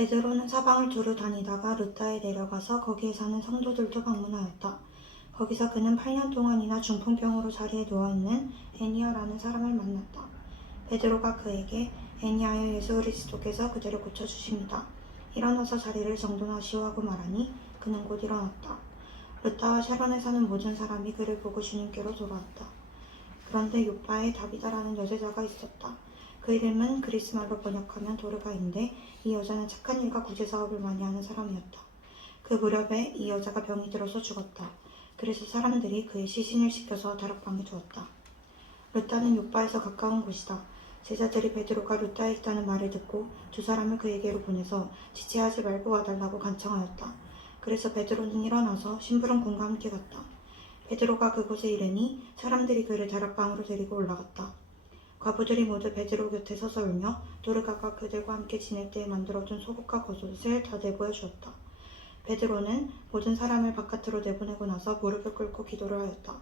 베드로는 사방을 두루 다니다가 르다에 내려가서 거기에 사는 성도들도 방문하였다. 거기서 그는 8년 동안이나 중풍병으로 자리에 누워있는 애니아라는 사람을 만났다. 베드로가 그에게 애니아여, 예수 그리스도께서 그대를 고쳐주십니다. 일어나서 자리를 정돈하시오 하고 말하니 그는 곧 일어났다. 르다와 샤론에 사는 모든 사람이 그를 보고 주님께로 돌아왔다. 그런데 요빠에 다비다라는 여제자가 있었다. 그 이름은 그리스 말로 번역하면 도르가인데 이 여자는 착한 일과 구제 사업을 많이 하는 사람이었다. 그 무렵에 이 여자가 병이 들어서 죽었다. 그래서 사람들이 그의 시신을 씻겨서 다락방에 두었다. 르다는 요빠에서 가까운 곳이다. 제자들이 베드로가 르다에 있다는 말을 듣고 두 사람을 그에게로 보내서 지체하지 말고 와달라고 간청하였다. 그래서 베드로는 일어나서 심부름 군과 함께 갔다. 베드로가 그곳에 이르니 사람들이 그를 다락방으로 데리고 올라갔다. 과부들이 모두 베드로 곁에 서서 울며 도르가가 그들과 함께 지낼 때에 만들어둔 속옷과 겉옷을 다 내보여 주었다. 베드로는 모든 사람을 바깥으로 내보내고 나서 무릎을 꿇고 기도를 하였다.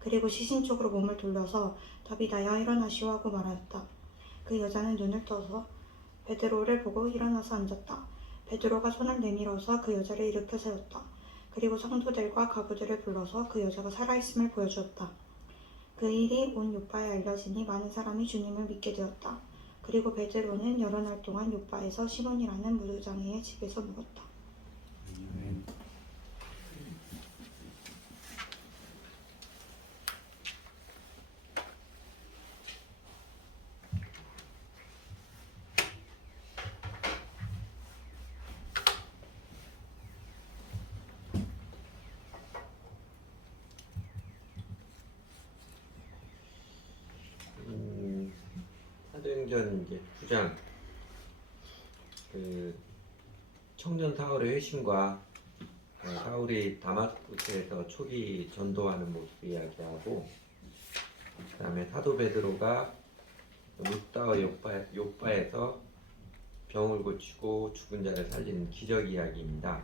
그리고 시신 쪽으로 몸을 돌려서 다비다여 일어나시오 하고 말하였다. 그 여자는 눈을 떠서 베드로를 보고 일어나서 앉았다. 베드로가 손을 내밀어서 그 여자를 일으켜 세웠다. 그리고 성도들과 과부들을 불러서 그 여자가 살아있음을 보여주었다. 그 일이 온 요빠에 알려지니 많은 사람이 주님을 믿게 되었다. 그리고 베드로는 여러 날 동안 요빠에서 시몬이라는 무도장애의 집에서 묵었다. 사도행전 이제 9장 그 청년 사울의 회심과 사울이 다마스쿠스에서 초기 전도하는 모습 이야기하고, 그 다음에 사도 베드로가 루다와 요빠에서 병을 고치고 죽은 자를 살리는 기적 이야기입니다.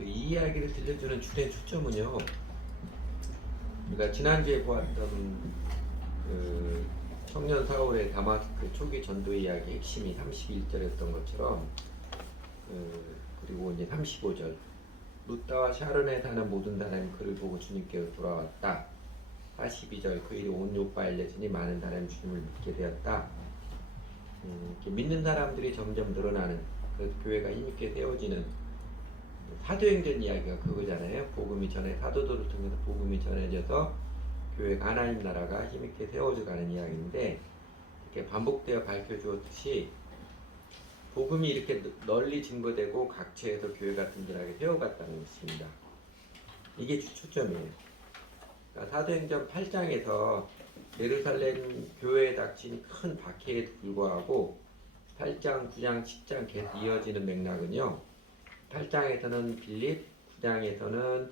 이 이야기를 들려주는 주된 초점은요, 우리가 지난주에 보았던 그 청년 사울의 다마스크 초기 전도 이야기 핵심이 31절이었던 것처럼, 그리고 이제 35절 루다와 샤론에 사는 모든 사람이 그를 보고 주님께로 돌아왔다. 42절 그 일이 온 요빠에 알려지니 많은 사람이 주님을 믿게 되었다. 믿는 사람들이 점점 늘어나는, 그래서 교회가 힘있게 세워지는 사도행전 이야기가 그거잖아요. 복음이 전해 사도들을 통해서 복음이 전해져서 교회가 하나님 나라가 힘있게 세워져가는 이야기인데, 이렇게 반복되어 밝혀주었듯이 복음이 이렇게 널리 증거되고 각처에서 교회가 든든하게 세워갔다는 것입니다. 이게 초점이에요. 그러니까 사도행전 8장에서 예루살렘 교회에 닥친 큰 박해에도 불구하고 8장, 9장, 10장 계속 이어지는 맥락은요, 8장에서는 빌립, 9장에서는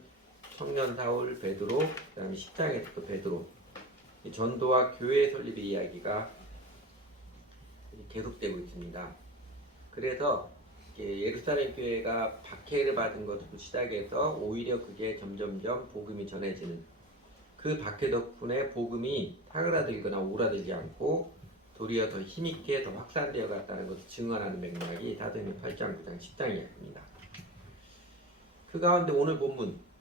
청년 사울, 베드로, 그 다음에 10장에서도 베드로, 전도와 교회 설립의 이야기가 계속되고 있습니다. 그래서 예루살렘 교회가 박해를 받은 것으로 시작해서 오히려 그게 점점점 복음이 전해지는, 그 박해 덕분에 복음이 사그라들거나 오그라들지 않고 도리어 더 힘있게 더 확산되어 갔다는 것을 증언하는 맥락이 사도행전 8장, 9장, 10장 이야기입니다. 그 가운데 오늘 본문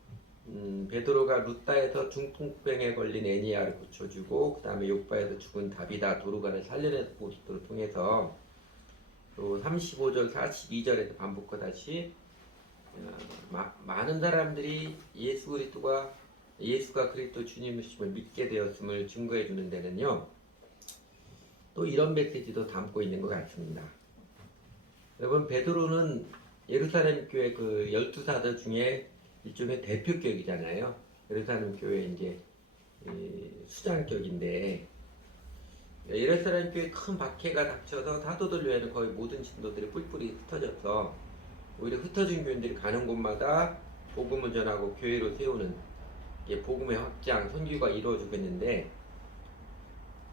베드로가 루다에서 중풍병에 걸린 애니아를 고쳐주고, 그 다음에 요빠에서 죽은 다비다 도르가를 살려낸 모습들을 통해서 또 35절, 42절에서 반복하다시 많은 사람들이 예수가 그리스도 주님이심을 믿게 되었음을 증거해 주는 데는요, 또 이런 메시지도 담고 있는 것 같습니다. 여러분, 베드로는 예루살렘 교회 그 12사도 중에 일종의 대표격이잖아요. 예루살렘 교회 이제 수장격인데, 예루살렘 교회 큰 박해가 닥쳐서 사도들 외에는 거의 모든 신도들이 뿔뿔이 흩어져서 오히려 흩어진 교인들이 가는 곳마다 복음을 전하고 교회로 세우는 복음의 확장, 선교가 이루어지고 있는데,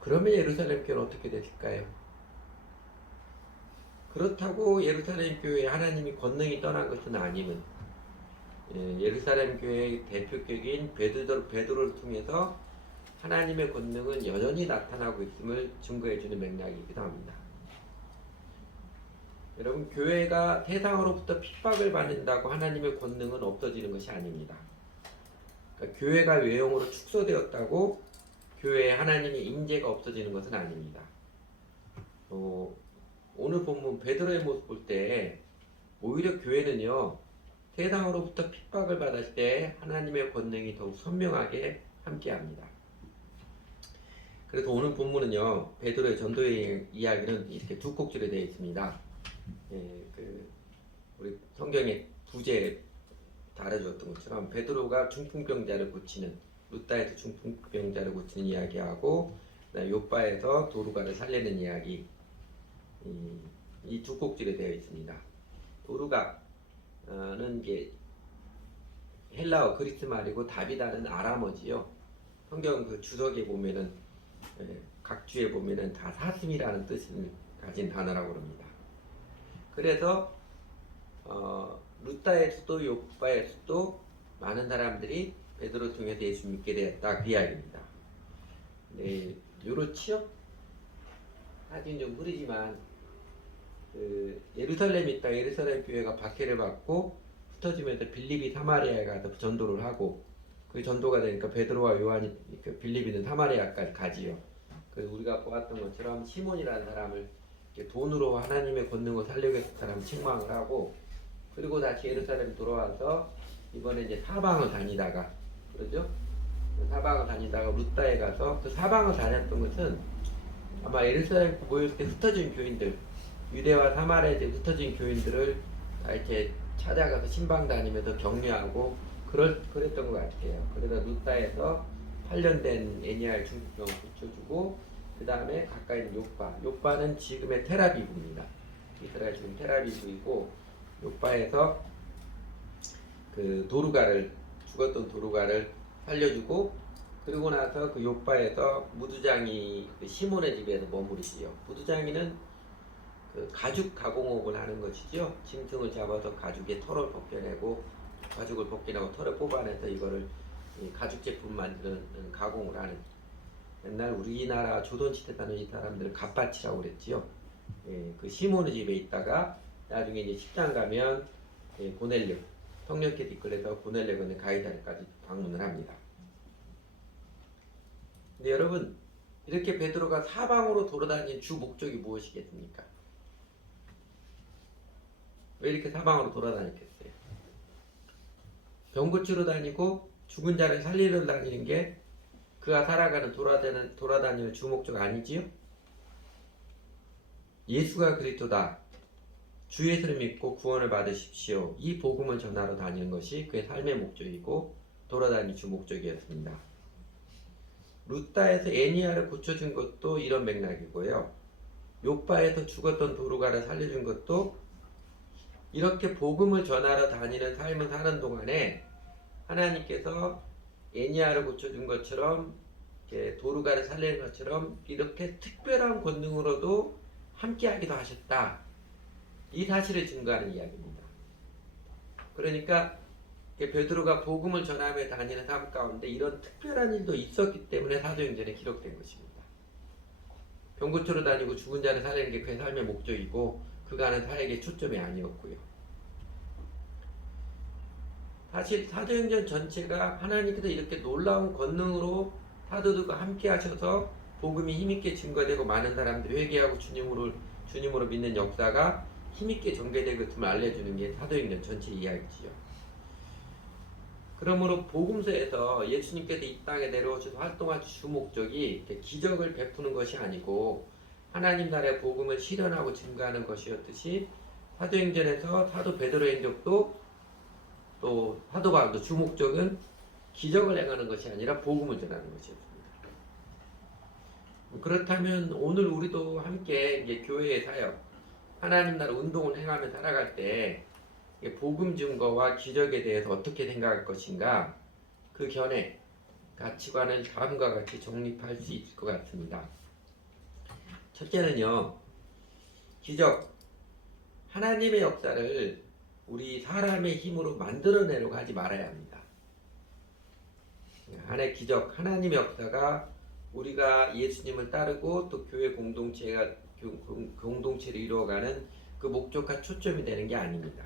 그러면 예루살렘 교회는 어떻게 됐을까요? 그렇다고 예루살렘 교회에 하나님이 권능이 떠난 것은 아니면, 예루살렘 교회의 대표격인 베드로를 통해서 하나님의 권능은 여전히 나타나고 있음을 증거해주는 맥락이기도 합니다. 여러분, 교회가 세상으로부터 핍박을 받는다고 하나님의 권능은 없어지는 것이 아닙니다. 그러니까 교회가 외형으로 축소되었다고 교회에 하나님의 임재가 없어지는 것은 아닙니다. 오늘 본문 베드로의 모습 볼 때 오히려 교회는요, 세상으로부터 핍박을 받을 때 하나님의 권능이 더욱 선명하게 함께합니다. 그래서 오늘 본문은요, 베드로의 전도의 이야기는 이렇게 두 꼭지로 되어 있습니다. 우리 성경의 부제 다뤄줬던 것처럼 베드로가 중풍병자를 고치는, 루다에서 중풍병자를 고치는 이야기하고, 요바에서 도루가를 살리는 이야기, 이 두 꼭지로 되어 있습니다. 도루가는 이게 헬라어 그리스 말이고 다비다는 아람어지요. 성경 그 주석에 보면은, 각 주에 보면은 다 사슴이라는 뜻을 가진 단어라고 합니다. 그래서 루다의 수도 요바의 수도 많은 사람들이 베드로 통해서 예수 믿게 되었다, 그 이야기입니다. 네, 요렇지요? 사진 좀 흐리지만 예루살렘에 있다 예루살렘 교회가 박해를 받고 흩어지면서 빌립이 사마리아에 가서 전도를 하고, 그 전도가 되니까 베드로와 요한이 빌립이는 사마리아까지 가지요. 그래서 우리가 보았던 것처럼 시몬이라는 사람을 돈으로 하나님의 권능을 살려고 했던 사람 책망을 하고, 그리고 다시 예루살렘 돌아와서 이번에 이제 사방을 다니다가, 그러죠? 사방을 다니다가 루다에 가서, 그 사방을 다녔던 것은 아마 예루살렘 모일 때 흩어진 교인들, 유대와 사마리아에 흩어진 교인들을 다 이렇게 찾아가서 신방 다니면서 격려하고 그랬던 것 같아요. 그래서 루다에서 8년 된 애니아의 중풍병 고쳐주고, 그 다음에 가까이 있는 요바는 지금의 텔아비브입니다. 이스라엘 지금 텔아비브이고, 요바에서 그 죽었던 도루가를 살려주고, 그리고 나서 그 요바에서 무두장이 그 시몬의 집에서 머무르지요. 무두장이는 그 가죽 가공업을 하는 것이죠. 짐승을 잡아서 가죽에 털을 벗겨내고, 가죽을 벗겨내고 털을 뽑아내서 이거를 가죽 제품 만드는 가공을 하는, 옛날 우리나라 조선시대 사는 이 사람들을 갑바치라고 그랬지요. 그 시몬의 집에 있다가 나중에 이제 10장 가면 고넬료, 성령께서 이끌어서 고넬료가 가이사랴까지 방문을 합니다. 근데 여러분, 이렇게 베드로가 사방으로 돌아다니는 주 목적이 무엇이겠습니까? 왜 이렇게 사방으로 돌아다녔겠어요? 병 고치러 다니고 죽은 자를 살리러 다니는 게 그가 살아가는 돌아다니는 주 목적 아니지요? 예수가 그리스도다, 주 예수를 믿고 구원을 받으십시오, 이 복음을 전하러 다니는 것이 그의 삶의 목적이고 돌아다니는 주 목적이었습니다. 루다에서 애니아를 고쳐준 것도 이런 맥락이고요. 요바에서 죽었던 도루가를 살려준 것도 이렇게 복음을 전하러 다니는 삶을 사는 동안에 하나님께서 애니아를 고쳐준 것처럼, 도루가를 살리는 것처럼 이렇게 특별한 권능으로도 함께하기도 하셨다, 이 사실을 증거하는 이야기입니다. 그러니까 베드로가 복음을 전하며 다니는 삶 가운데 이런 특별한 일도 있었기 때문에 사도행전에 기록된 것입니다. 병 고치러 다니고 죽은 자를 살리는 게 그의 삶의 목적이고 그가 하는 사역의 초점이 아니었고요. 사실 사도행전 전체가 하나님께서 이렇게 놀라운 권능으로 사도들과 함께 하셔서 복음이 힘있게 증거되고 많은 사람들이 회개하고 주님으로 믿는 역사가 힘있게 전개되겠음을 알려주는 게 사도행전 전체 이야기지요. 그러므로 복음서에서 예수님께서 이 땅에 내려오셔서 활동할 주 목적이 기적을 베푸는 것이 아니고 하나님 나라의 복음을 실현하고 증거하는 것이었듯이, 사도행전에서 사도 베드로의 행적도 또 사도 바울도 주 목적은 기적을 행하는 것이 아니라 복음을 전하는 것이었습니다. 그렇다면 오늘 우리도 함께 이제 교회의 사역, 하나님 나라 운동을 행하며 살아갈 때 복음 증거와 기적에 대해서 어떻게 생각할 것인가, 그 견해, 가치관을 다음과 같이 정립할 수 있을 것 같습니다. 첫째는요, 기적, 하나님의 역사를 우리 사람의 힘으로 만들어내려고 하지 말아야 합니다. 하나의 기적, 하나님의 역사가 우리가 예수님을 따르고 또 교회 공동체를 이루어가는 그 목적과 초점이 되는 게 아닙니다.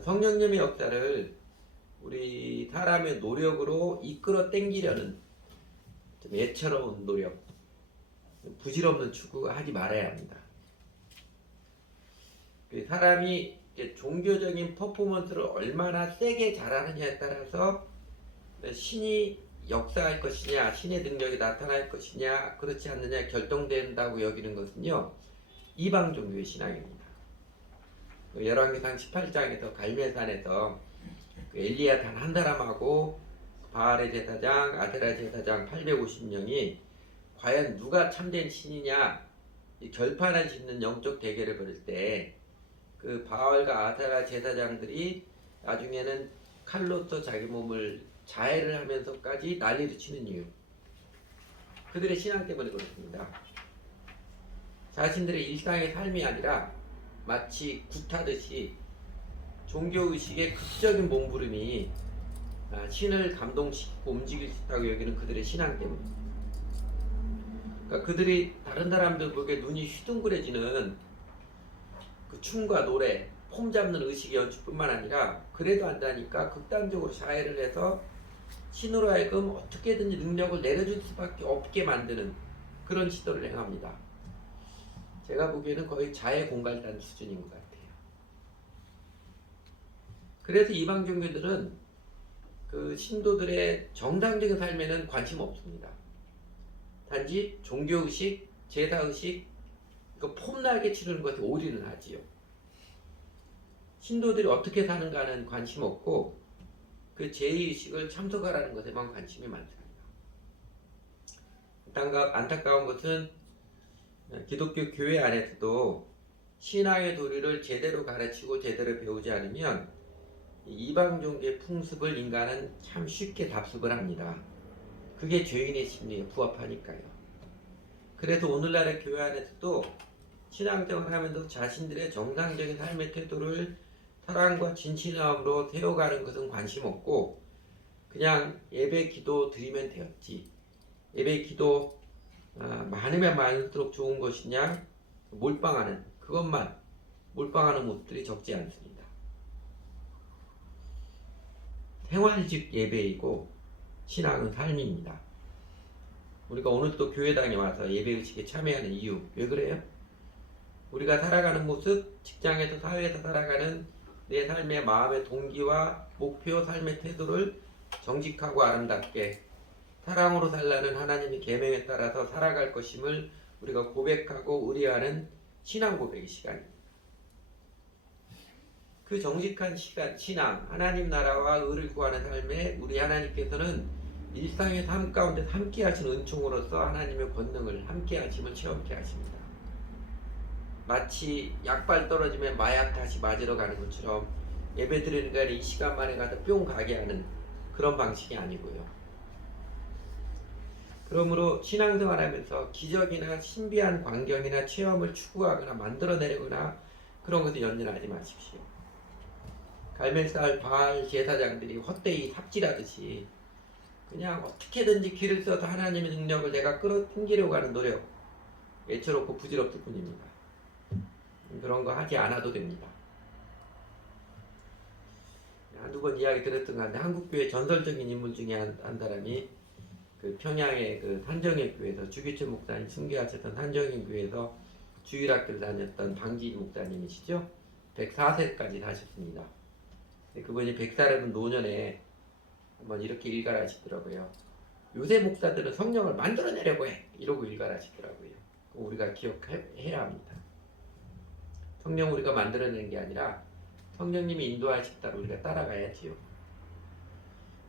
성령님의 역사를 우리 사람의 노력으로 이끌어 당기려는 좀 예처로운 노력, 부질없는 추구하지 말아야 합니다. 그 사람이 종교적인 퍼포먼스를 얼마나 세게 잘하느냐에 따라서 신이 역사할 것이냐, 신의 능력이 나타날 것이냐, 그렇지 않느냐 결정된다고 여기는 것은요, 이방 종교의 신앙입니다. 열왕기상 18장에서 갈멜산에서 엘리야단 한 사람하고 바알의 제사장, 아세라 제사장 850명이 과연 누가 참된 신이냐 결판을 짓는 영적 대결을 벌일 때 그 바알과 아세라 제사장들이 나중에는 칼로서 자기 몸을 자해를 하면서까지 난리를 치는 이유, 그들의 신앙 때문에 그렇습니다. 자신들의 일상의 삶이 아니라 마치 굿하듯이 종교의식의 극적인 몸부림이 신을 감동시키고 움직일 수 있다고 여기는 그들의 신앙 때문입니다. 그러니까 그들이 다른 사람들 보기에 눈이 휘둥그레지는 그 춤과 노래, 폼 잡는 의식의 연출뿐만 아니라 그래도 안 되니까 극단적으로 자해를 해서 신으로 하여금 어떻게든지 능력을 내려줄 수밖에 없게 만드는 그런 시도를 행합니다. 제가 보기에는 거의 자해 공갈단 수준인 것 같아요. 그래서 이방 종교들은 그 신도들의 정상적인 삶에는 관심 없습니다. 단지 종교의식, 제사의식, 그 폼나게 치르는 것에 올인을 하지요. 신도들이 어떻게 사는가는 관심 없고 그 제의의식을 참석하라는 것에만 관심이 많습니다. 안타까운 것은 기독교 교회 안에서도 신앙의 도리를 제대로 가르치고 제대로 배우지 않으면 이방 종교의 풍습을 인간은 참 쉽게 답습을 합니다. 그게 죄인의 심리에 부합하니까요. 그래서 오늘날의 교회 안에서도 신앙생활을 하면서 자신들의 정상적인 삶의 태도를 사랑과 진실함으로 세워가는 것은 관심 없고 그냥 예배 기도 드리면 되었지, 예배 기도 많으면 많을수록 좋은 것이냐 몰빵하는, 그것만 몰빵하는 모습들이 적지 않습니다. 생활직 예배이고 신앙은 삶입니다. 우리가 오늘도 교회당에 와서 예배의식에 참여하는 이유, 왜 그래요? 우리가 살아가는 모습, 직장에서 사회에서 살아가는 내 삶의 마음의 동기와 목표, 삶의 태도를 정직하고 아름답게 사랑으로 살라는 하나님의 계명에 따라서 살아갈 것임을 우리가 고백하고 의뢰하는 신앙 고백의 시간입니다. 그 정직한 신앙, 하나님 나라와 의를 구하는 삶에 우리 하나님께서는 일상의 삶 가운데 함께 하신 은총으로서 하나님의 권능을 함께 하심을 체험케 하십니다. 마치 약발 떨어지면 마약 다시 맞으러 가는 것처럼 예배 드리는 게 이 시간 만에 가서 뿅 가게 하는 그런 방식이 아니고요. 그러므로 신앙생활 하면서 기적이나 신비한 광경이나 체험을 추구하거나 만들어내거나 그런 것에 연연하지 마십시오. 갈멜살 바알 제사장들이 헛되이 삽질하듯이 그냥 어떻게든지 길을 써서 하나님의 능력을 내가 끌어당기려고 하는 노력, 애처롭고 부질없을 뿐입니다. 그런 거 하지 않아도 됩니다. 한두 번 이야기 들었던 것 같은데 한국교회 전설적인 인물 중에 한 사람이 그 평양의 그 산정회 교회에서 주기철 목사님 순교하셨던 산정회 교회에서 주일학교를 다녔던 방지 목사님이시죠. 104세까지 사셨습니다. 그분이 100살은 노년에 한번 이렇게 일갈하시더라고요. 요새 목사들은 성령을 만들어내려고 해, 이러고 일갈하시더라고요. 우리가 기억해야 합니다. 성령 우리가 만들어내는 게 아니라 성령님이 인도하실 따라 우리가 따라가야지요.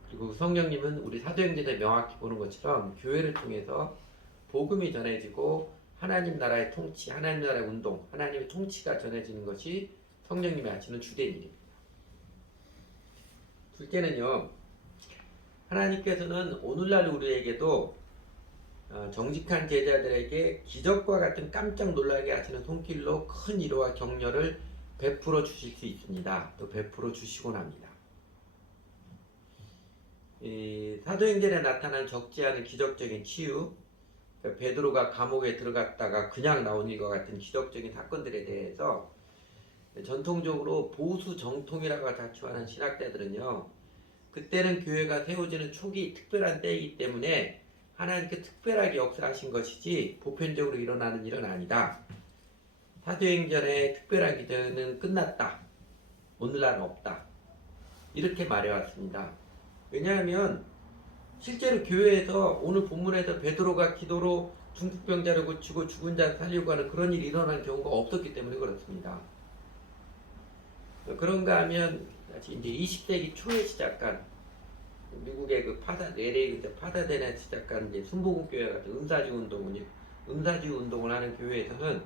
그리고 성령님은 우리 사도행전에 명확히 보는 것처럼 교회를 통해서 복음이 전해지고 하나님 나라의 통치, 하나님 나라의 운동, 하나님의 통치가 전해지는 것이 성령님이 하시는 주된 일입니다. 둘째는요, 하나님께서는 오늘날 우리에게도 정직한 제자들에게 기적과 같은 깜짝 놀라게 하시는 손길로 큰 위로와 격려를 베풀어 주실 수 있습니다. 또 베풀어 주시곤 합니다. 이 사도행전에 나타난 적지 않은 기적적인 치유, 그러니까 베드로가 감옥에 들어갔다가 그냥 나온 일과 같은 기적적인 사건들에 대해서 전통적으로 보수 정통이라고 자처하는 신학자들은요, 그때는 교회가 세워지는 초기 특별한 때이기 때문에 하나님께 특별하게 역사하신 것이지 보편적으로 일어나는 일은 아니다. 사도행전의 특별한 기적은 끝났다. 오늘날은 없다. 이렇게 말해왔습니다. 왜냐하면 실제로 교회에서 오늘 본문에서 베드로가 기도로 중풍병자를 고치고 죽은 자 살리고 하는 그런 일이 일어난 경우가 없었기 때문에 그렇습니다. 그런가 하면 이제 20세기 초에 시작한 미국의 그 LA 파사데나 시작한 이제 순복음교회 같은 은사주의 운동을 하는 교회에서는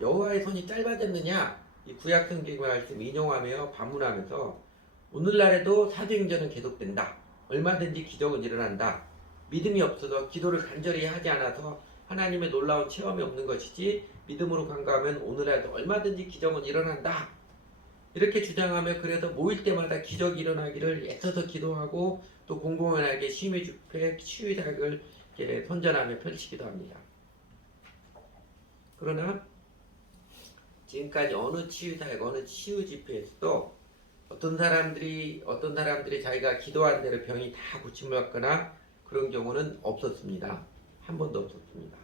여호와의 손이 짧아졌느냐 이 구약 성경의 말씀 인용하며 반문하면서 오늘날에도 사도행전은 계속된다. 얼마든지 기적은 일어난다. 믿음이 없어서 기도를 간절히 하지 않아서 하나님의 놀라운 체험이 없는 것이지 믿음으로 간과하면 오늘날에도 얼마든지 기적은 일어난다. 이렇게 주장하며 그래서 모일 때마다 기적이 일어나기를 애써서 기도하고 또 공공연하게 심의 집회, 치유 사역을 선전하며 펼치기도 합니다. 그러나 지금까지 어느 치유 사역, 어느 치유 집회에서도 어떤 사람들이 자기가 기도한 대로 병이 다 고침을 받거나 그런 경우는 없었습니다. 한 번도 없었습니다.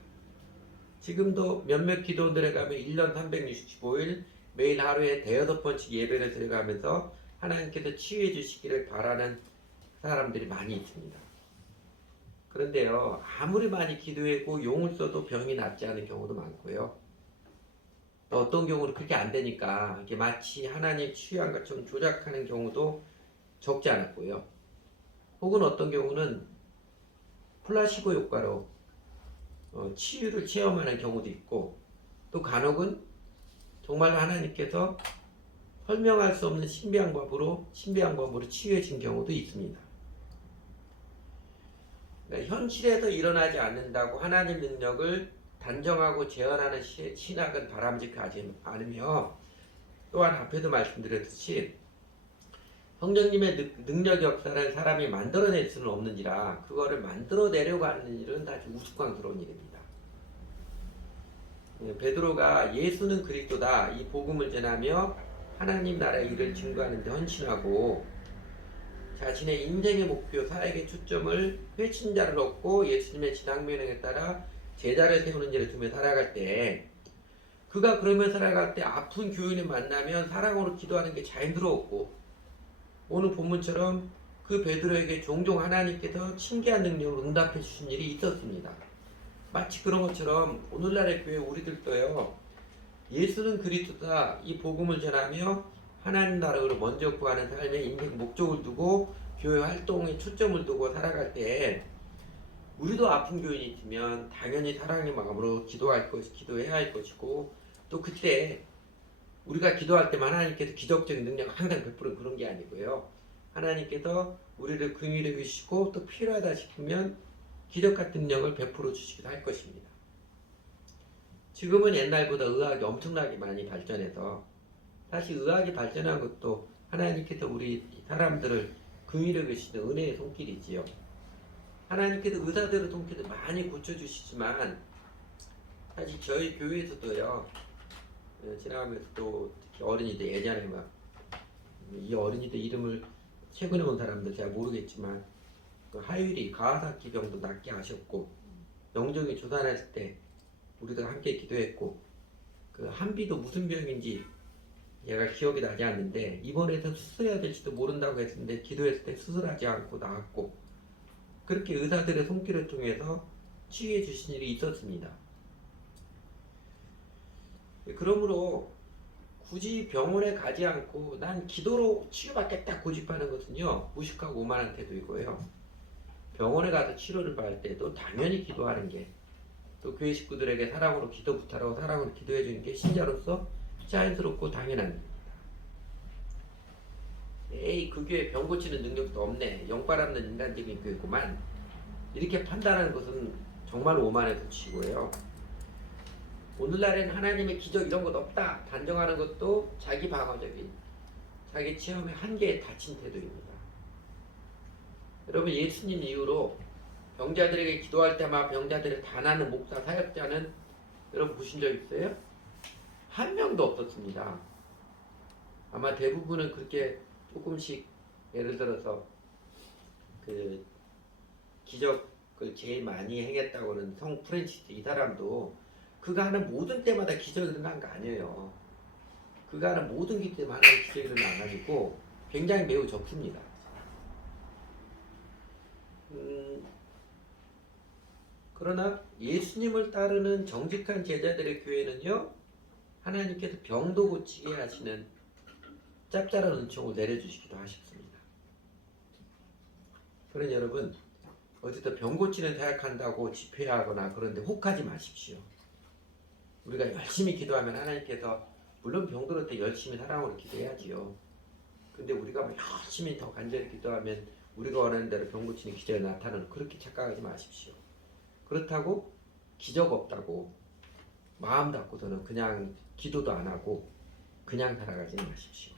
지금도 몇몇 기도원들에 가면 1년 365일 매일 하루에 5번씩 예배를 드려가면서 하나님께서 치유해 주시기를 바라는 사람들이 많이 있습니다. 그런데요, 아무리 많이 기도하고 용을 써도 병이 낫지 않은 경우도 많고요. 또 어떤 경우는 그렇게 안 되니까 이게 마치 하나님 치유한 것처럼 조작하는 경우도 적지 않았고요. 혹은 어떤 경우는 플라시보 효과로 치유를 체험하는 경우도 있고, 또 간혹은 정말 하나님께서 설명할 수 없는 신비한 법으로 치유해 진 경우도 있습니다. 그러니까 현실에서 일어나지 않는다고 하나님 능력을 단정하고 제언하는 신학은 바람직하지 않으며, 또한 앞에도 말씀드렸듯이 성령님의 능력 역사를 사람이 만들어낼 수는 없는지라 그거를 만들어내려고 하는 일은 다시 우스꽝스러운 일입니다. 베드로가 예수는 그리스도다 이 복음을 전하며 하나님 나라의 일을 증거하는 데 헌신하고 자신의 인생의 목표, 사역의 초점을 회신자를 얻고 예수님의 지상명령에 따라 제자를 세우는 일을 두며 살아갈 때, 그가 그러며 살아갈 때 아픈 교인을 만나면 사랑으로 기도하는 게 자연스러웠고, 오늘 본문처럼 그 베드로에게 종종 하나님께서 신기한 능력으로 응답해 주신 일이 있었습니다. 마치 그런 것처럼 오늘날의 교회 우리들도요, 예수는 그리스도다 이 복음을 전하며 하나님 나라를 먼저 구하는 삶의 인생 목적을 두고 교회 활동에 초점을 두고 살아갈 때, 우리도 아픈 교인이 있으면 당연히 사랑의 마음으로 기도해야 할 것이고, 또 그때 우리가 기도할 때만 하나님께서 기적적인 능력을 항상 베푸는 그런 게 아니고요. 하나님께서 우리를 긍휼히 여기시고 또 필요하다 싶으면 기적 같은 능력을 베풀어 주시기도 할 것입니다. 지금은 옛날보다 의학이 엄청나게 많이 발전해서, 사실 의학이 발전한 것도 하나님께서 우리 사람들을 긍휼히 여기시는 은혜의 손길이지요. 하나님께서 의사들의 손길을 많이 고쳐주시지만, 사실 저희 교회에서도요, 지나가면서 또 특히 어린이들 예전에 막 이 어린이들 이름을 최근에 온 사람들 잘 모르겠지만 그 하율이 가와사키 병도 낫게 하셨고, 영정이 조산했을 때 우리가 함께 기도했고, 그 한비도 무슨 병인지 얘가 기억이 나지 않는데 입원해서 수술해야 될지도 모른다고 했는데 기도했을 때 수술하지 않고 나았고, 그렇게 의사들의 손길을 통해서 치유해 주신 일이 있었습니다. 그러므로 굳이 병원에 가지 않고 난 기도로 치유받겠다 고집하는 것은요, 무식하고 오만한 태도이고요. 병원에 가서 치료를 받을 때도 당연히 기도하는 게, 또 교회 식구들에게 사랑으로 기도 부탁하고 사랑으로 기도해 주는 게 신자로서 자연스럽고 당연한 일입니다. 에이, 그 교회 병 고치는 능력도 없네, 영바람는 인간적인 교회구만, 이렇게 판단하는 것은 정말 오만의 도치고요. 오늘날에는 하나님의 기적 이런 것 없다 단정하는 것도 자기 방어적인, 자기 체험의 한계에 닫힌 태도입니다. 여러분, 예수님 이후로 병자들에게 기도할 때마다 병자들을 단하는 목사 사역자는 여러분 보신 적 있어요? 한 명도 없었습니다. 아마 대부분은 그렇게 조금씩 예를 들어서 그 기적을 제일 많이 행했다고는 성 프랜시스 이 사람도 그가 하는 모든 때마다 기적이 일어난 거 아니에요. 그가 하는 모든 기도 때마다 기적이 일어난 거 아니고 굉장히 매우 적습니다. 그러나 예수님을 따르는 정직한 제자들의 교회는요, 하나님께서 병도 고치게 하시는 짭짤한 은총을 내려주시기도 하셨습니다. 그러니 여러분, 어디서 병 고치는 사역한다고 집회하거나 그런데 혹하지 마십시오. 우리가 열심히 기도하면 하나님께서 물론 병들을 때 열심히 사랑으로 기도해야지요. 근데 우리가 막 열심히 더 간절히 기도하면 우리가 원하는 대로 병 고치는 기적이 나타나는, 그렇게 착각하지 마십시오. 그렇다고 기적 없다고 마음 닫고서는 그냥 기도도 안 하고 그냥 살아가지 마십시오.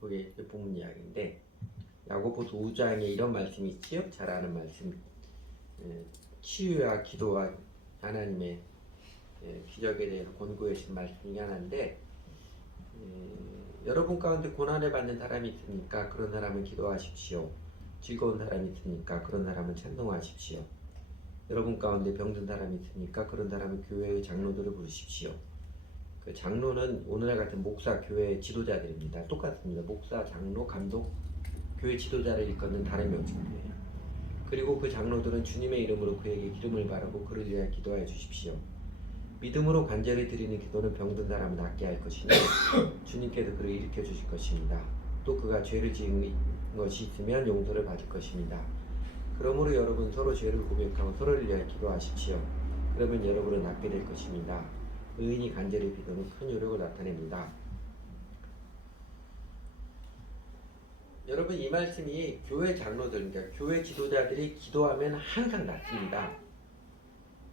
그게 본문 이야기인데 야고보서 5장에 이런 말씀이 있지요. 잘 아는 말씀. 치유와 기도와 하나님의 기적에 대해서 권고해 주신 말씀 중에 하나인데, 여러분 가운데 고난을 받는 사람이 있으니까 그런 사람은 기도하십시오. 즐거운 사람이 있으니까 그런 사람은 찬송하십시오. 여러분 가운데 병든 사람이 있으니까 그런 사람은 교회의 장로들을 부르십시오. 그 장로는 오늘날 같은 목사, 교회 지도자들입니다. 똑같습니다. 목사, 장로, 감독, 교회 지도자를 일컫는 다른 명칭이에요. 그리고 그 장로들은 주님의 이름으로 그에게 기름을 바르고 그를 위하여 기도하여 주십시오. 믿음으로 간절히 드리는 기도는 병든 사람을 낫게 할 것이니 주님께서 그를 일으켜 주실 것입니다. 또 그가 죄를 지은 것이 있으면 용서를 받을 것입니다. 그러므로 여러분 서로 죄를 고백하고 서로를 위하여 기도하십시오. 그러면 여러분은 낫게 될 것입니다. 의인이 간절히 기도는 큰 효력을 나타냅니다. 여러분 이 말씀이 교회 장로들, 그러니까 교회 지도자들이 기도하면 항상 낫습니다.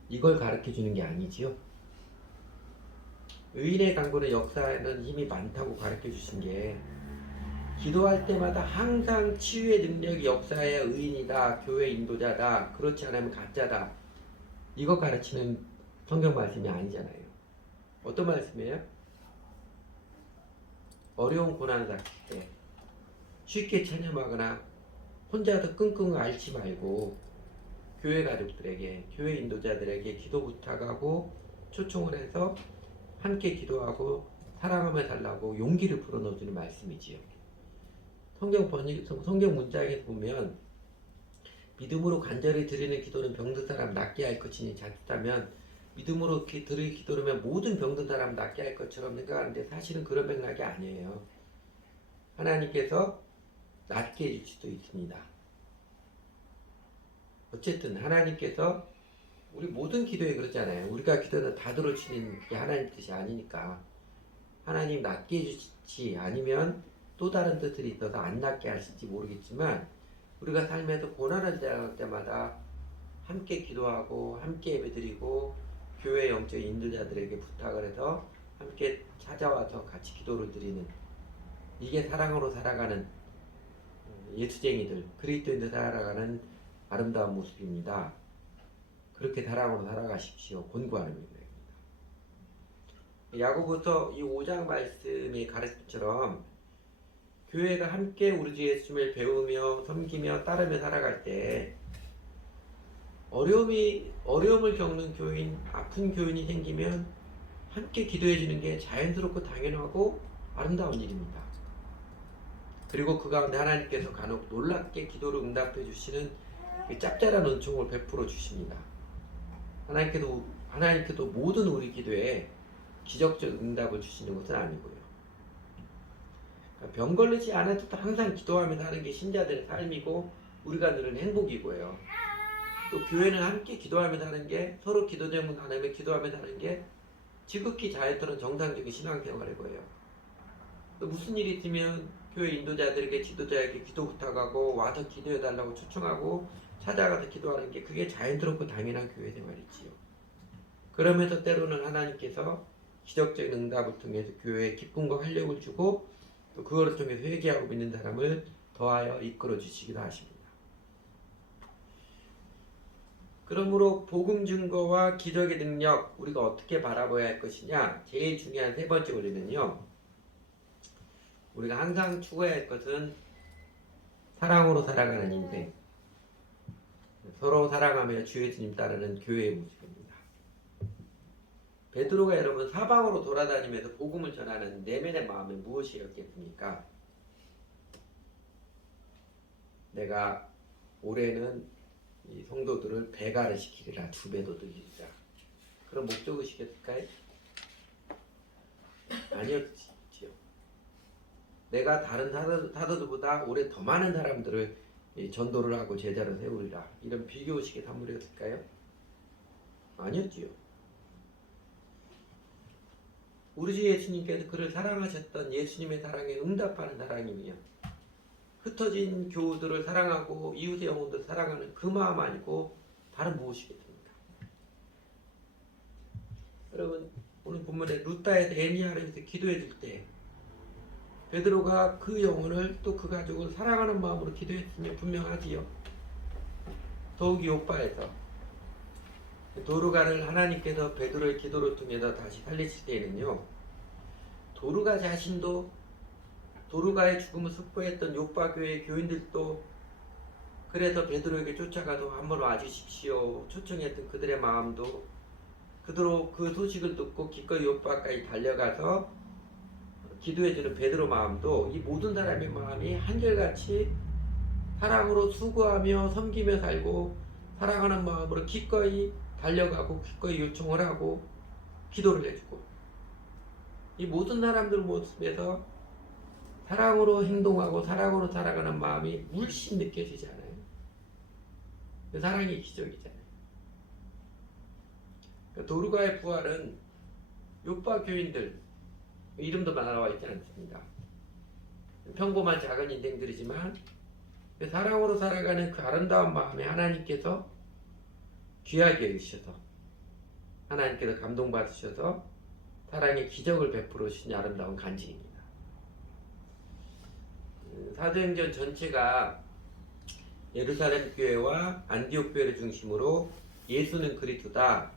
이걸 가르쳐 주는 게 아니지요. 의인의 강구는 역사하는 힘이 많다고 가르쳐 주신 게, 기도할 때마다 항상 치유의 능력이 역사해야 의인이다, 교회 인도자다, 그렇지 않으면 가짜다, 이거 가르치는 성경 말씀이 아니잖아요. 어떤 말씀이에요? 어려운 고난을 당할 때 쉽게 체념하거나 혼자서 끙끙 앓지 말고 교회 가족들에게, 교회 인도자들에게 기도 부탁하고 초청을 해서 함께 기도하고 사랑하며 달라고 용기를 불어넣어주는 말씀이지요. 성경 문장에 보면 믿음으로 간절히 드리는 기도는 병든 사람 낫게 할 것이니 자칫하면 믿음으로 드릴 기도라면 모든 병든 사람 낫게 할 것처럼 생각하는데 사실은 그런 맥락이 아니에요. 하나님께서 낫게 해줄 수도 있습니다. 어쨌든 하나님께서 우리 모든 기도에 그러잖아요. 우리가 기도는 다 들어주시는 게 하나님 뜻이 아니니까 하나님 낫게 해주실지 아니면 또 다른 뜻들이 있어서 안 낫게 하실지 모르겠지만, 우리가 삶에서 고난을 당할 때마다 함께 기도하고 함께 예배드리고 교회 영적 인도자들에게 부탁을 해서 함께 찾아와서 같이 기도를 드리는, 이게 사랑으로 살아가는 예수쟁이들, 그리스도인들 살아가는 아름다운 모습입니다. 그렇게 사랑으로 살아가십시오. 권고하는 겁니다. 야고보서 이 5장 말씀의 가르침처럼 교회가 함께 우리 주 예수님을 배우며 섬기며 따르며 살아갈 때 어려움을 겪는 교인, 아픈 교인이 생기면 함께 기도해 주는 게 자연스럽고 당연하고 아름다운 일입니다. 그리고 그 가운데 하나님께서 간혹 놀랍게 기도를 응답해 주시는 짭짤한 은총을 베풀어 주십니다. 하나님께도 모든 우리 기도에 기적적 응답을 주시는 것은 아니고요. 병 걸리지 않아도 항상 기도하며 사는 게 신자들의 삶이고 우리가 누리는 행복이고요. 또 교회는 함께 기도하며 사는 게, 서로 기도 제목 나누며 기도하며 사는 게 지극히 자연스러운 정상적인 신앙생활이고요. 또 무슨 일이 있으면 교회 인도자들에게, 지도자에게 기도 부탁하고 와서 기도해달라고 초청하고 찾아가서 기도하는 게, 그게 자연스럽고 당연한 교회 생활이지요. 그러면서 때로는 하나님께서 기적적인 응답을 통해서 교회에 기쁨과 활력을 주고 또 그거를 통해서 회개하고 믿는 사람을 더하여 이끌어 주시기도 하십니다. 그러므로 복음 증거와 기적의 능력 우리가 어떻게 바라봐야 할 것이냐, 제일 중요한 세 번째 원리는요, 우리가 항상 추구해야 할 것은 사랑으로 살아가는 인생, 서로 사랑하며 주 예수님 따르는 교회의 모습입니다. 베드로가 여러분 사방으로 돌아다니면서 복음을 전하는 내면의 마음이 무엇이었겠습니까? 내가 올해는 이 성도들을 배가를 시키리라, 두 배도 늘리리라. 그런 목적의식일까요? 아니었지요. 내가 다른 사도들보다 올해 더 많은 사람들을 전도를 하고 제자로 세우리라, 이런 비교의식의 산물이었을까요? 아니었지요. 우리 주 예수님께서 그를 사랑하셨던 예수님의 사랑에 응답하는 사랑이며, 흩어진 교우들을 사랑하고 이웃의 영혼들을 사랑하는 그 마음 아니고 다른 무엇이겠습니까? 여러분, 오늘 본문에 루다에서 애니아를 위해서 기도해 줄 때 베드로가 그 영혼을 또 그 가족을 사랑하는 마음으로 기도했으며 분명하지요. 더욱이 요빠에서 도르가를 하나님께서 베드로의 기도를 통해서 다시 살리실 때에는요, 도르가 자신도 도르가의 죽음을 숙고했던 요빠 교회 교인들도 그래서 베드로에게 쫓아가서 한번 와주십시오 초청했던 그들의 마음도, 그대로 그 소식을 듣고 기꺼이 요빠까지 달려가서 기도해주는 베드로 마음도, 이 모든 사람의 마음이 한결같이 사랑으로 수고하며 섬기며 살고 사랑하는 마음으로 기꺼이 달려가고 기꺼이 요청을 하고 기도를 해주고, 이 모든 사람들 모습에서 사랑으로 행동하고 사랑으로 살아가는 마음이 물씬 느껴지잖아요. 그 사랑이 기적이잖아요. 도르가의 부활은 요빠 교인들, 이름도 나와 있지 않습니다. 평범한 작은 인생들이지만 사랑으로 살아가는 그 아름다운 마음에 하나님께서 귀하게 여기셔서, 하나님께서 감동받으셔서 사랑의 기적을 베풀어 주신 아름다운 간증입니다. 사도행전 전체가 예루살렘 교회와 안디옥 교회를 중심으로 예수는 그리스도다,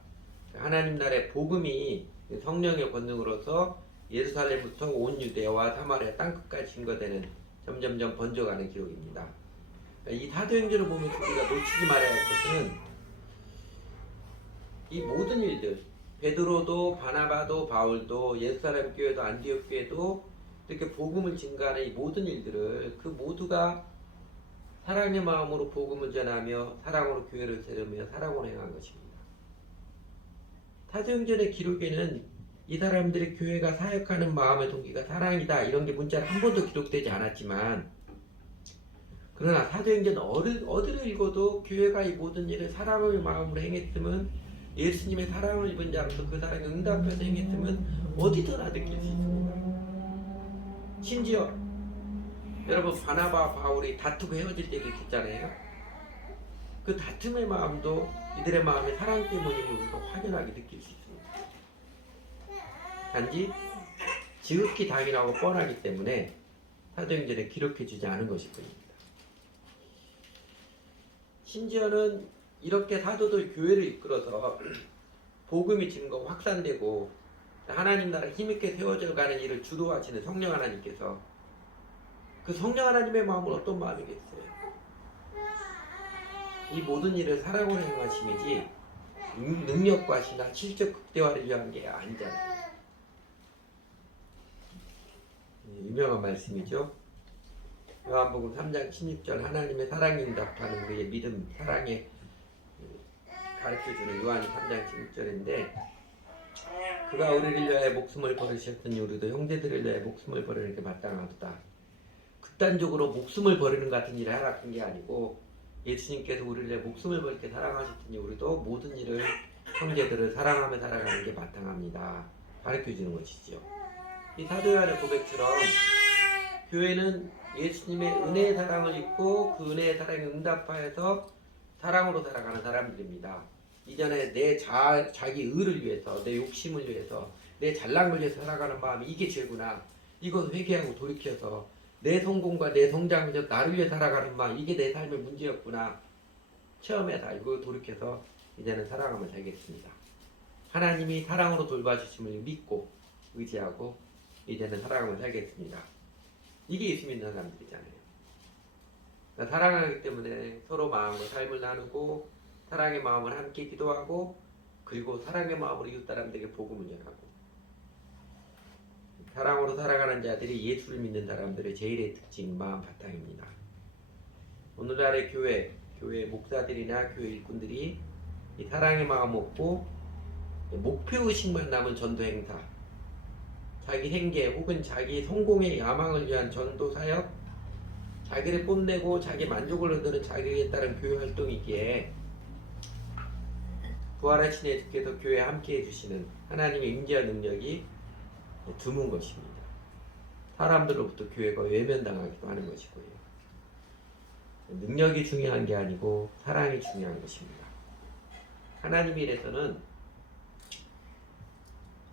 하나님 나라의 복음이 성령의 권능으로서 예루살렘부터 온 유대와 사마리아 땅끝까지 증거되는, 점점점 번져가는 기록입니다. 이 사도행전을 보면서 우리가 놓치지 말아야 할 것은 이 모든 일들, 베드로도 바나바도 바울도 예루살렘 교회도 안디옥 교회도 이렇게 복음을 증거하는 이 모든 일들을 그 모두가 사랑의 마음으로 복음을 전하며 사랑으로 교회를 세우며 사랑으로 행한 것입니다. 사도행전의 기록에는 이 사람들의 교회가 사역하는 마음의 동기가 사랑이다, 이런 게 문자로 한 번도 기록되지 않았지만, 그러나 사도행전 어디를 읽어도 교회가 이 모든 일을 사랑의 마음으로 행했으면, 예수님의 사랑을 입은 자로서 그 사랑에 응답해서 행했으면 어디서나 느낄 수 있습니다. 심지어 여러분, 바나바 바울이 다투고 헤어질 때도 있었잖아요. 그 다툼의 마음도 이들의 마음의 사랑 때문임을 우리가 확연하게 느낄 수 있습니다. 단지 지극히 당연하고 뻔하기 때문에 사도행전에 기록해주지 않은 것일 뿐입니다. 심지어는 이렇게 사도들 교회를 이끌어서 복음이 증거 확산되고 하나님 나라 힘있게 세워져 가는 일을 주도하시는 성령 하나님께서, 그 성령 하나님의 마음은 어떤 마음이겠어요? 이 모든 일을 사랑으로 행하심이지 능력과 신화, 실적 극대화를 위한 게 아니잖아요. 유명한 말씀이죠. 요한복음 3장 16절, 하나님의 사랑에 응답하는 그의 믿음, 사랑에 가르쳐주는 요한 3장 16절인데, 그가 우리를 위하여 목숨을 버리셨으니 우리도 형제들을 위하여 목숨을 버리는 게 마땅하도다. 극단적으로 목숨을 버리는 같은 일을 하라는 게 아니고, 예수님께서 우리를 위해 목숨을 버리게 사랑하셨으니 우리도 모든 일을, 형제들을 사랑하며 살아가는 게 마땅합니다, 가르쳐주는 것이죠. 이 사도 요한의 고백처럼 교회는 예수님의 은혜의 사랑을 입고 그 은혜의 사랑에 응답하여서 사랑으로 살아가는 사람들입니다. 이전에 내 자기 의를 위해서, 내 욕심을 위해서, 내 잘난 걸 위해서 살아가는 마음이 이게 죄구나, 이것 회개하고 돌이켜서 내 성공과 내 성장을 위해서 나를 위해 살아가는 마, 이게 내 삶의 문제였구나 체험해서 알고 돌이켜서 이제는 살아가면 되겠습니다. 하나님이 사랑으로 돌봐주심을 믿고 의지하고 이제는 살아가면 살겠습니다. 이게 예수 믿는 사람들이잖아요. 그러니까 사랑하기 때문에 서로 마음과 삶을 나누고 사랑의 마음을 함께 기도하고 그리고 사랑의 마음으로 이웃 사람들에게 복음을 전하고 사랑으로 살아가는 자들이 예수를 믿는 사람들의 제일의 특징 마음 바탕입니다. 오늘날의 교회 목사들이나 교회 일꾼들이 이 사랑의 마음 없고 목표의식만 남은 전도 행사, 자기 생계 혹은 자기 성공의 야망을 위한 전도 사역, 자기를 뽐내고 자기 만족을 얻는 자기에 따른 교회 활동이기에 부활하신 예수께서 교회에 함께 해주시는 하나님의 임재와 능력이 드문 것입니다. 사람들로부터 교회가 외면당하기도 하는 것이고요. 능력이 중요한 게 아니고 사랑이 중요한 것입니다. 하나님의 일에서는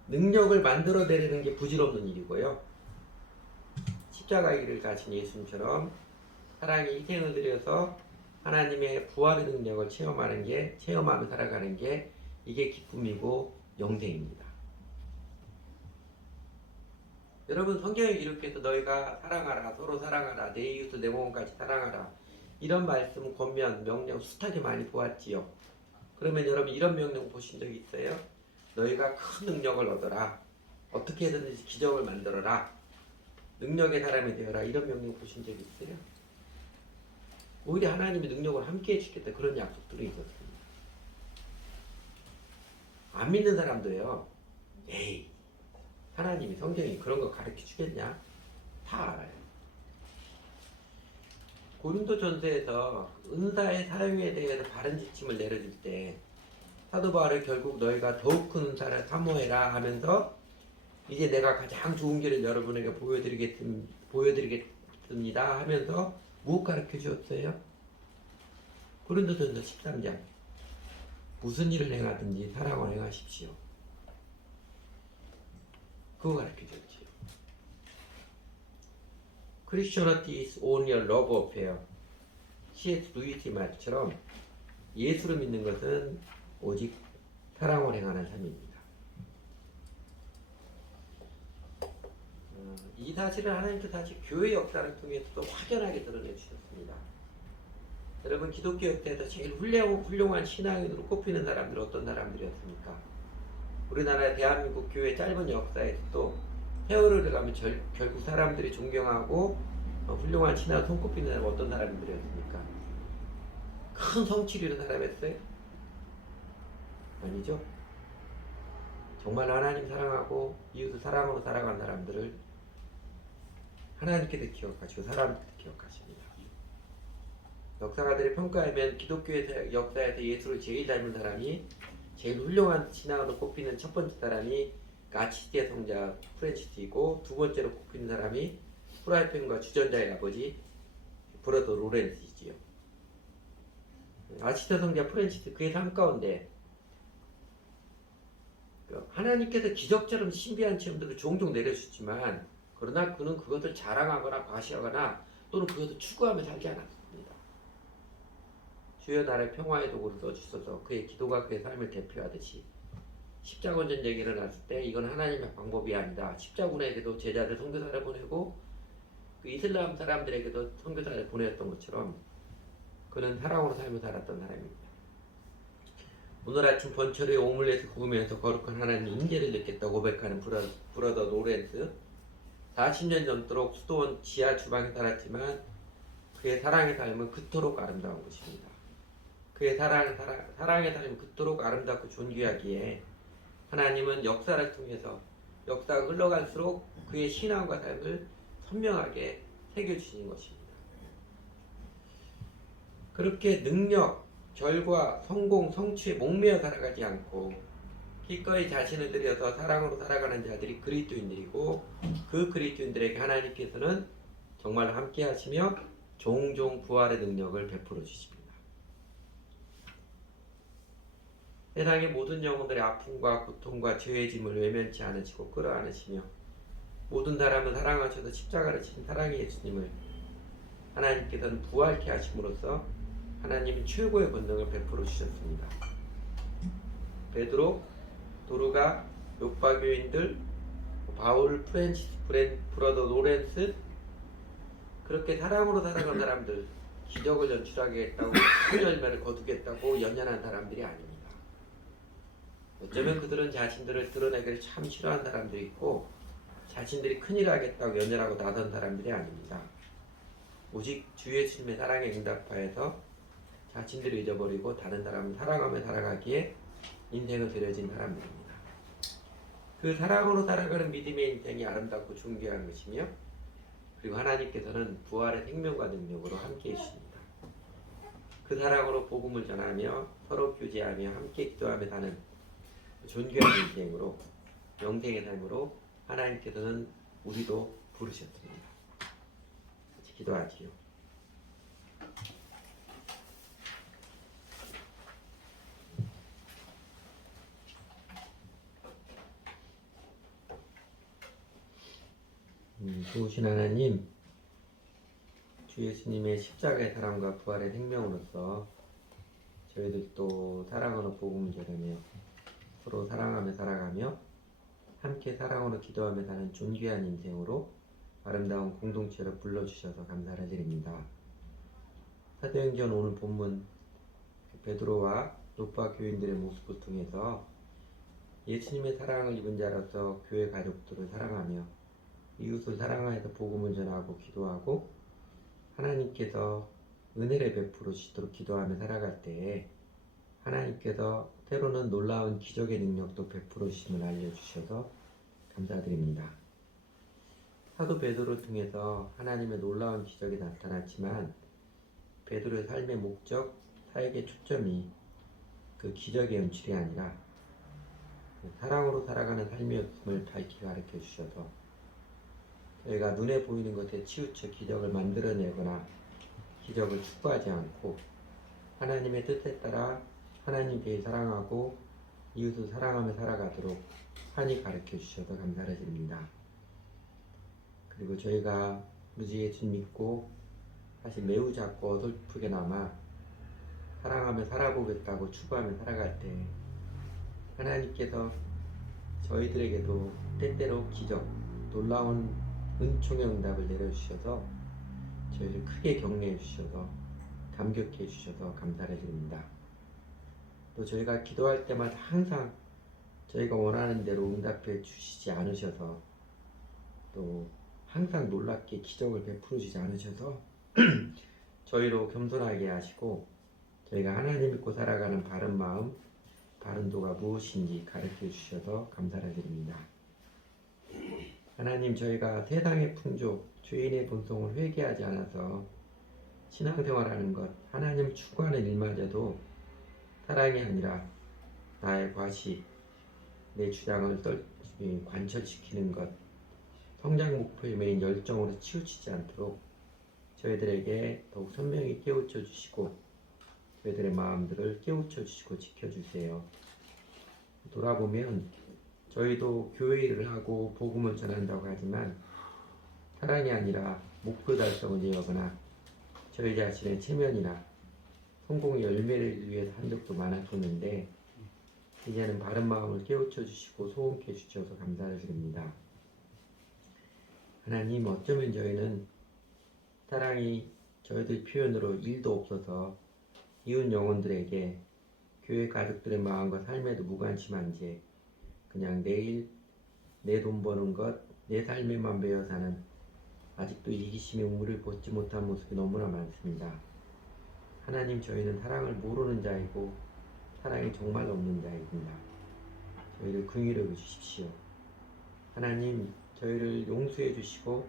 능력을 만들어내는 게 부질없는 일이고요. 십자가의 길을 가신 예수님처럼 사랑의 희생을 드려서 하나님의 부활의 능력을 체험하며 살아가는 게 이게 기쁨이고 영생입니다. 여러분 성경에 기록해서 너희가 사랑하라, 서로 사랑하라, 내 이웃을 내 몸까지 사랑하라 이런 말씀, 권면, 명령 숱하게 많이 보았지요. 그러면 여러분 이런 명령 보신 적 있어요? 너희가 큰 능력을 얻어라, 어떻게든지 기적을 만들어라, 능력의 사람이 되어라 이런 명령 보신 적 있어요? 오히려 하나님이 능력을 함께 해주겠다 그런 약속들이 있었습니다. 안 믿는 사람도요, 에이 하나님이 성경이 그런 거 가르쳐 주겠냐? 다 알아요. 고린도전서에서 은사의 사용에 대해서 바른 지침을 내려줄 때 사도 바울이 결국 너희가 더욱 큰 은사를 사모해라 하면서 이제 내가 가장 좋은 길을 여러분에게 보여드리겠습니다 하면서 무엇 가르쳐 주었어요? 고린도전서 13장 무슨 일을 행하든지 사랑을 행하십시오. 그거 가르쳐 줬지요. Christianity is only a love affair. C.S. 루이스 말처럼 예수를 믿는 것은 오직 사랑을 행하는 삶입니다. 이 사실을 하나님께서 다시 교회 역사를 통해서도 확연하게 드러내 주셨습니다. 여러분 기독교 역사에서 제일 훌륭한 신앙인으로 꼽히는 사람들은 어떤 사람들이었습니까? 우리나라 대한민국 교회 짧은 역사에서도 세월을 가면 결국 사람들이 존경하고 훌륭한 신앙 손꼽히는 사람은 어떤 사람들이었습니까? 큰 성취를 이룬 사람이었어요? 아니죠. 정말 하나님 사랑하고 이웃을 사랑으로 살아간 사람들을 하나님께서 기억하시고 사람들도 기억하십니다. 역사가들의 평가하면 기독교의 역사에서 예수를 제일 닮은 사람이 제일 훌륭한 신앙으로 꼽히는 첫 번째 사람이 아치스티의 성자 프란시스이고 두 번째로 꼽히는 사람이 프라이팬과 주전자의 아버지 브라더 로렌스이지요. 아치스티의 성자 프란시스 그의 삶 가운데 하나님께서 기적처럼 신비한 체험들을 종종 내려주지만 그러나 그는 그것을 자랑하거나 과시하거나 또는 그것을 추구하며 살지 않았습니다. 주여 나라의 평화의 도구를 써주셔서 그의 기도가 그의 삶을 대표하듯이 십자군전 얘기가 일어났을 때 이건 하나님의 방법이 아니다. 십자군에게도 제자들 선교사를 보내고 그 이슬람 사람들에게도 선교사를 보냈던 것처럼 그는 사랑으로 삶을 살았던 사람입니다. 오늘 아침 번철에 오믈렛을 구우면서 거룩한 하나님의 임재를 느꼈다고 고백하는 브라더 로렌스 40년 넘도록 수도원 지하 주방에 살았지만 그의 사랑의 삶은 그토록 아름다운 것입니다. 그의 사랑의 삶은 그토록 아름답고 존귀하기에 하나님은 역사를 통해서 역사가 흘러갈수록 그의 신앙과 삶을 선명하게 새겨주신 것입니다. 그렇게 능력, 결과, 성공, 성취에 목매어 살아가지 않고 기꺼이 자신을 들여서 사랑으로 살아가는 자들이 그리스도인들이고 그 그리스도인들에게 하나님께서는 정말 함께 하시며 종종 부활의 능력을 베풀어 주십니다. 세상의 모든 영혼들의 아픔과 고통과 죄의 짐을 외면치 않으시고 끌어안으시며 모든 사람을 사랑하셔서 십자가를 지신 사랑의 예수님을 하나님께서는 부활케 하심으로써 하나님은 최고의 권능을 베풀어 주셨습니다. 베드로, 도루가, 요파 교인들, 바울, 프렌시스, 브러더 로렌스, 그렇게 사랑으로 살아간 사람들, 기적을 연출하겠다고 큰 열매를 거두겠다고 연연한 사람들이 아닙니다. 어쩌면 그들은 자신들을 드러내기를 참 싫어한 사람들이 있고 자신들이 큰일 하겠다고 연연하고 나선 사람들이 아닙니다. 오직 주 예수님의 사랑에 응답하여서 자신들을 잊어버리고 다른 사람을 사랑하며 살아가기에 인생을 들여진 사람들입니다. 그 사랑으로 살아가는 믿음의 인생이 아름답고 존귀한 것이며 그리고 하나님께서는 부활의 생명과 능력으로 함께해 주십니다. 그 사랑으로 복음을 전하며 서로 교제하며 함께 기도하며 사는 존귀한 인생으로 영생의 삶으로 하나님께서는 우리도 부르셨습니다. 같이 기도하지요. 좋으신 하나님, 주 예수님의 십자가의 사랑과 부활의 생명으로서 저희들도 사랑으로 복음을 전하며 서로 사랑하며 살아가며 함께 사랑으로 기도하며 사는 존귀한 인생으로 아름다운 공동체로 불러주셔서 감사를 드립니다. 사도행전 오늘 본문 베드로와 요파 교인들의 모습을 통해서 예수님의 사랑을 입은 자로서 교회 가족들을 사랑하며 이웃을 사랑하여서 복음을 전하고 기도하고 하나님께서 은혜를 베풀어 주시도록 기도하며 살아갈 때에 하나님께서 때로는 놀라운 기적의 능력도 베풀어 주심을 알려주셔서 감사드립니다. 사도 베드로를 통해서 하나님의 놀라운 기적이 나타났지만 베드로의 삶의 목적, 사역의 초점이 그 기적의 연출이 아니라 사랑으로 살아가는 삶이었음을 밝히 가르쳐 주셔서 저희가 눈에 보이는 것에 치우쳐 기적을 만들어내거나 기적을 추구하지 않고 하나님의 뜻에 따라 하나님 계히 사랑하고 이웃을 사랑하며 살아가도록 환히 가르쳐 주셔서 감사를 드립니다. 그리고 저희가 우리 주 예수 믿고 사실 매우 작고 어설프게나마 사랑하며 살아보겠다고 추구하며 살아갈 때 하나님께서 저희들에게도 때때로 기적, 놀라운 은총의 응답을 내려주셔서 저희를 크게 격려해 주셔서 감격해 주셔서 감사를 드립니다. 또 저희가 기도할 때마다 항상 저희가 원하는 대로 응답해 주시지 않으셔서 또 항상 놀랍게 기적을 베풀어 주지 않으셔서 저희로 겸손하게 하시고 저희가 하나님 믿고 살아가는 바른 마음, 바른 도가 무엇인지 가르쳐 주셔서 감사를 드립니다. 하나님, 저희가 세상의 풍조, 죄인의 본성을 회개하지 않아서 신앙생활하는 것, 하나님 추구하는 일마저도 사랑이 아니라 나의 과시, 내 주장을 관철시키는 것, 성장 목표의 메인 열정으로 치우치지 않도록 저희들에게 더욱 선명히 깨우쳐 주시고 저희들의 마음들을 깨우쳐 주시고 지켜주세요. 돌아보면 저희도 교회 일을 하고 복음을 전한다고 하지만 사랑이 아니라 목표 달성을 위하거나 저희 자신의 체면이나 성공의 열매를 위해서 한 적도 많았었는데 이제는 바른 마음을 깨우쳐 주시고 소원케 주셔서 감사를 드립니다. 하나님, 어쩌면 저희는 사랑이 저희들 표현으로 일도 없어서 이웃 영혼들에게 교회 가족들의 마음과 삶에도 무관심한 채 그냥 내일 내 돈 버는 것, 내 삶에만 매여 사는 아직도 이기심의 우물을 벗지 못한 모습이 너무나 많습니다. 하나님, 저희는 사랑을 모르는 자이고 사랑이 정말 없는 자입니다. 저희를 긍휼히 여기주십시오. 하나님, 저희를 용서해 주시고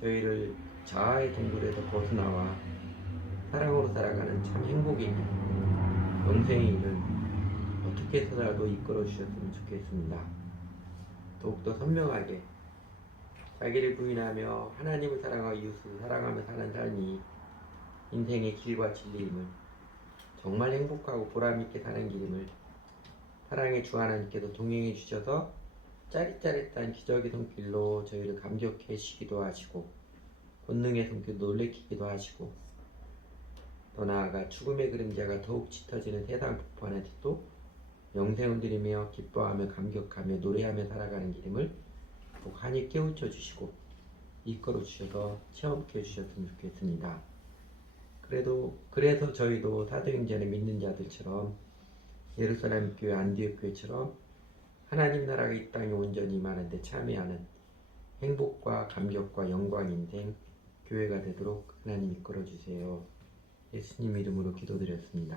저희를 자아의 동굴에서 벗어나와 사랑으로 살아가는 참 행복의 길, 영생의 길을 어떻게 해서라도 이끌어 주셨으면 좋겠습니다. 더욱더 선명하게 자기를 부인하며 하나님을 사랑하고 이웃을 사랑하며 사는 삶이 인생의 길과 진리임을, 정말 행복하고 보람있게 사는 길임을 사랑의 주 하나님께서 동행해 주셔서 짜릿짜릿한 기적의 손길로 저희를 감격해 주시기도 하시고 본능의 손길로 놀래키기도 하시고 더 나아가 죽음의 그림자가 더욱 짙어지는 해당 폭포안에서도 영생을 드리며 기뻐하며 감격하며 노래하며 살아가는 길임을 혹하니 깨우쳐 주시고 이끌어 주셔서 체험케 해주셨으면 좋겠습니다. 그래서 저희도 사도행전을 믿는 자들처럼 예루살렘 교회 안디옥 교회처럼 하나님 나라가 이 땅에 온전히 임하는데 참여하는 행복과 감격과 영광 인생 교회가 되도록 하나님 이끌어 주세요. 예수님 이름으로 기도드렸습니다.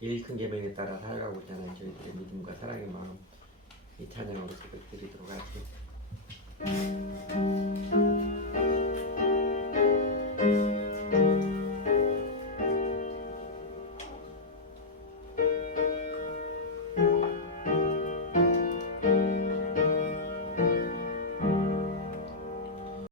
제일 큰 계명에 따라 살아가고자 하는 저희들의 믿음과 사랑의 마음 이 찬양으로 고백드리도록 하죠.